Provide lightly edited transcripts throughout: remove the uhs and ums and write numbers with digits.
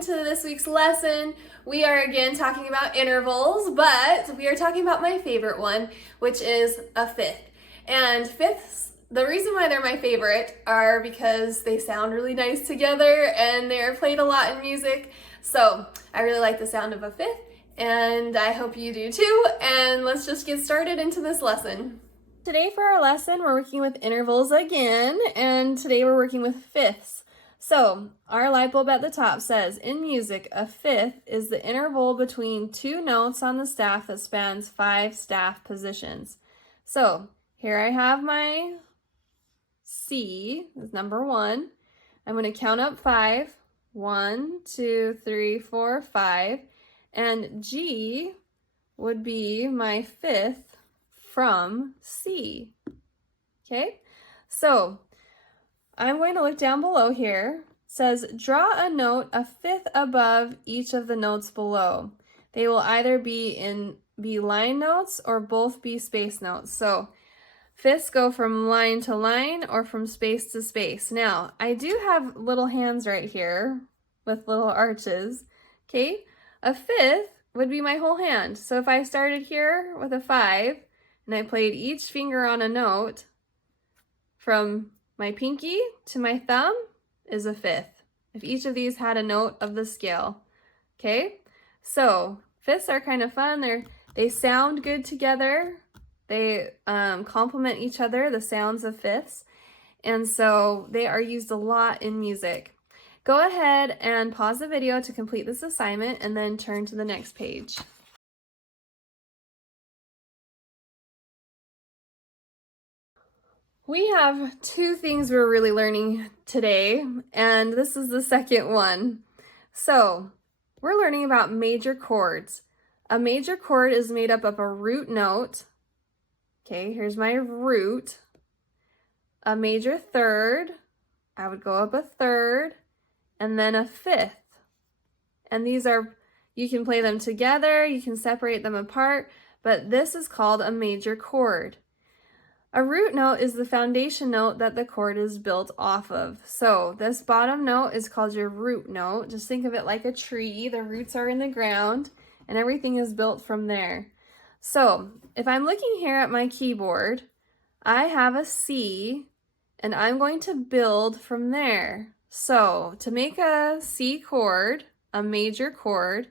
welcome to this week's lesson. We are again talking about intervals, but we are talking about my favorite one, which is a fifth. And fifths, the reason why they're my favorite are because they sound really nice together and they're played a lot in music. So I really like the sound of a fifth, and I hope you do too. And let's just get started into this lesson. Today for our lesson, we're working with intervals again, and today we're working with fifths. So our light bulb at the top says, in music, a fifth is the interval between two notes on the staff that spans 5 staff positions. So here I have my C, is number 1. I'm going to count up 5. 1, 2, 3, 4, 5. And G would be my fifth from C. Okay, so I'm going to look down below here. It says, draw a note a fifth above each of the notes below. They will either be line notes or both be space notes. So fifths go from line to line or from space to space. Now, I do have little hands right here with little arches. Okay, a fifth would be my whole hand. So if I started here with a 5 and I played each finger on a note, from my pinky to my thumb is a fifth, if each of these had a note of the scale. Okay, so fifths are kind of fun. They sound good together. They complement each other, the sounds of fifths, and so they are used a lot in music. Go ahead and pause the video to complete this assignment and then turn to the next page. We have 2 things we're really learning today, and this is the second one. So we're learning about major chords. A major chord is made up of a root note. Okay, here's my root. A major third, I would go up a third, and then a fifth. And these are, you can play them together, you can separate them apart, but this is called a major chord. A root note is the foundation note that the chord is built off of. So this bottom note is called your root note. Just think of it like a tree. The roots are in the ground and everything is built from there. So if I'm looking here at my keyboard, I have a C and I'm going to build from there. So to make a C chord, a major chord,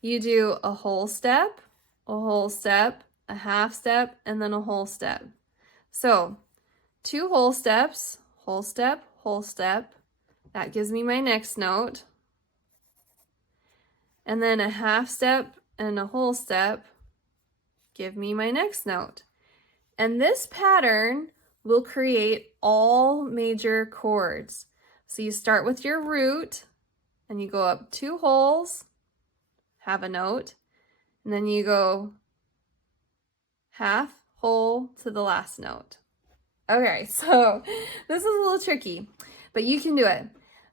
you do a whole step, a half step, and then a whole step. So 2 whole steps, whole step, whole step. That gives me my next note. And then a half step and a whole step give me my next note. And this pattern will create all major chords. So you start with your root and you go up 2 wholes, have a note, and then you go half whole to the last note. Okay, so this is a little tricky, but you can do it.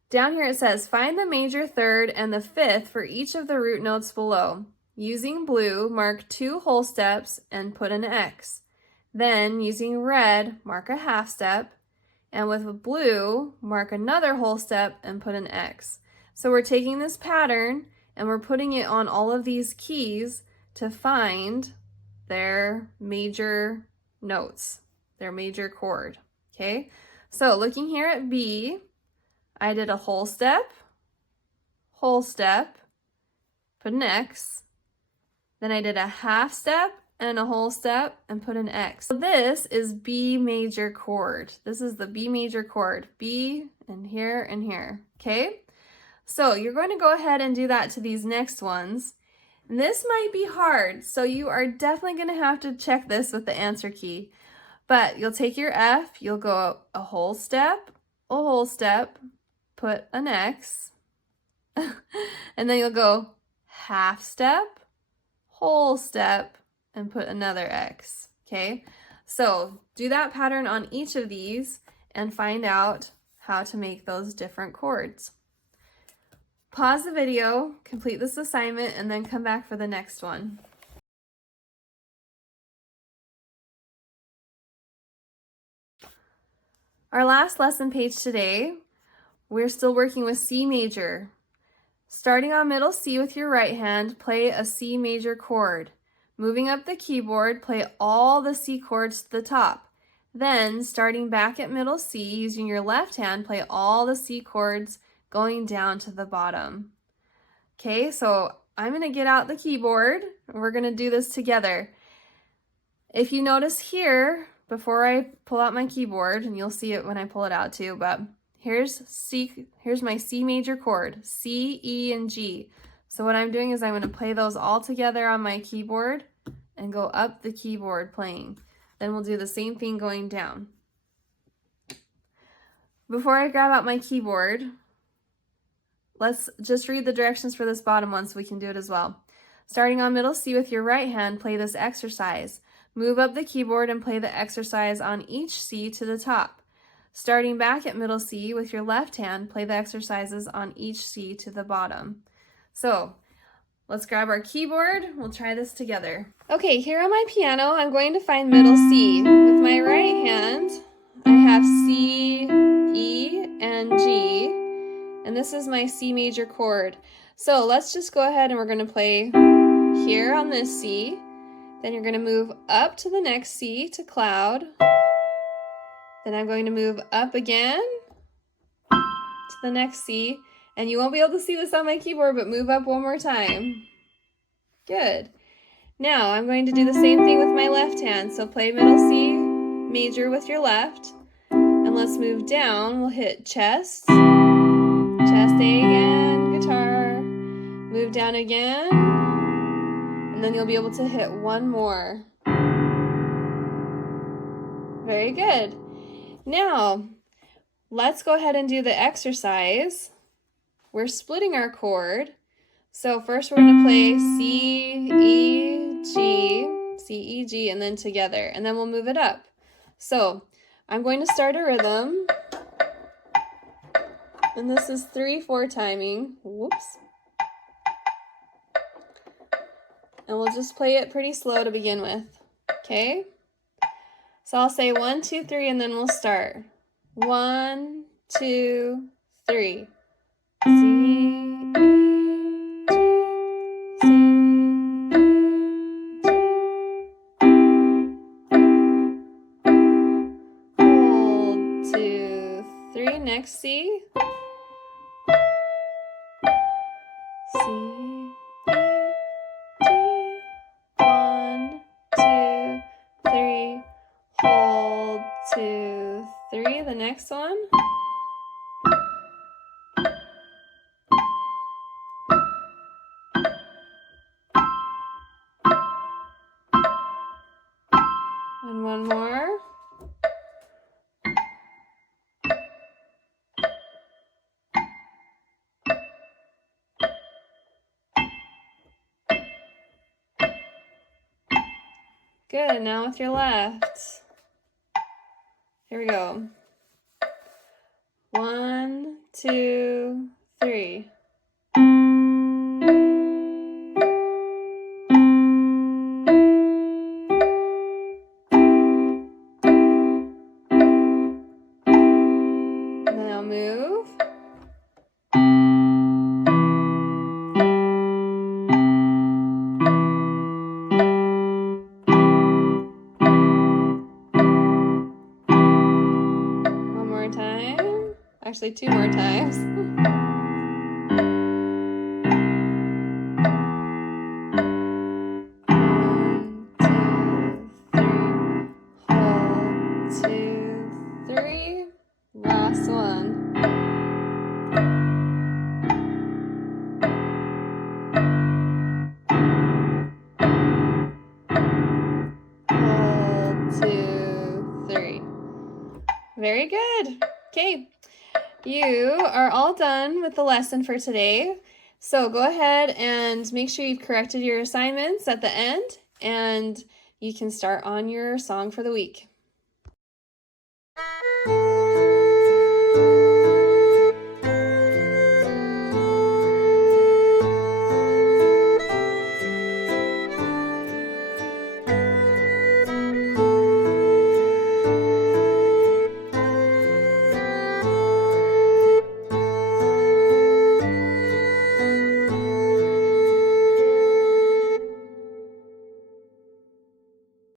Down here it says, find the major third and the fifth for each of the root notes below. Using blue, mark 2 whole steps and put an X. Then, using red, mark a half step, and with blue, mark another whole step and put an X. So we're taking this pattern and we're putting it on all of these keys to find their major notes, their major chord. Okay, so looking here at B, I did a whole step, put an X, then I did a half step and a whole step and put an X. So this is B major chord. This is the B major chord, B and here, okay? So you're going to go ahead and do that to these next ones. And this might be hard, so you are definitely going to have to check this with the answer key. But you'll take your F, you'll go a whole step, put an X, and then you'll go half step, whole step, and put another X, okay? So do that pattern on each of these and find out how to make those different chords. Pause the video, complete this assignment, and then come back for the next one. Our last lesson page today, we're still working with C major. Starting on middle C with your right hand, play a C major chord. Moving up the keyboard, play all the C chords to the top. Then, starting back at middle C, using your left hand, play all the C chords going down to the bottom. Okay, so I'm going to get out the keyboard, and we're going to do this together. If you notice here, before I pull out my keyboard, and you'll see it when I pull it out too, but here's my C major chord, C, E, and G. So what I'm doing is I'm going to play those all together on my keyboard and go up the keyboard playing. Then we'll do the same thing going down. Before I grab out my keyboard, let's just read the directions for this bottom one so we can do it as well. Starting on middle C with your right hand, play this exercise. Move up the keyboard and play the exercise on each C to the top. Starting back at middle C with your left hand, play the exercises on each C to the bottom. So let's grab our keyboard. We'll try this together. Okay, here on my piano, I'm going to find middle C. With my right hand, I have C, E, and G, and this is my C major chord. So let's just go ahead and we're going to play here on this C. Then you're going to move up to the next C to cloud. Then I'm going to move up again to the next C. And you won't be able to see this on my keyboard, but move up one more time. Good. Now I'm going to do the same thing with my left hand. So play middle C major with your left. And let's move down. We'll hit chest, chest A again, guitar. Move down again. And then you'll be able to hit one more. Very good. Now, let's go ahead and do the exercise. We're splitting our chord. So first we're going to play C, E, G, C, E, G, and then together. And then we'll move it up. So I'm going to start a rhythm. And this is 3/4 timing. Whoops. And we'll just play it pretty slow to begin with. Okay? So I'll say 1, 2, 3, and then we'll start. 1, 2, 3. C, E, G, C, E, G. Hold, 2, 3. Next C. C, E, G. 1, 2, 3. Hold, 2, 3. The next one. And one more. Good, now with your left. Here we go. 1, 2, 3. Now move. One more time. Actually, 2 more times. Last one. Hold, 2, 3. Very good. Okay, you are all done with the lesson for today. So go ahead and make sure you've corrected your assignments at the end, and you can start on your song for the week.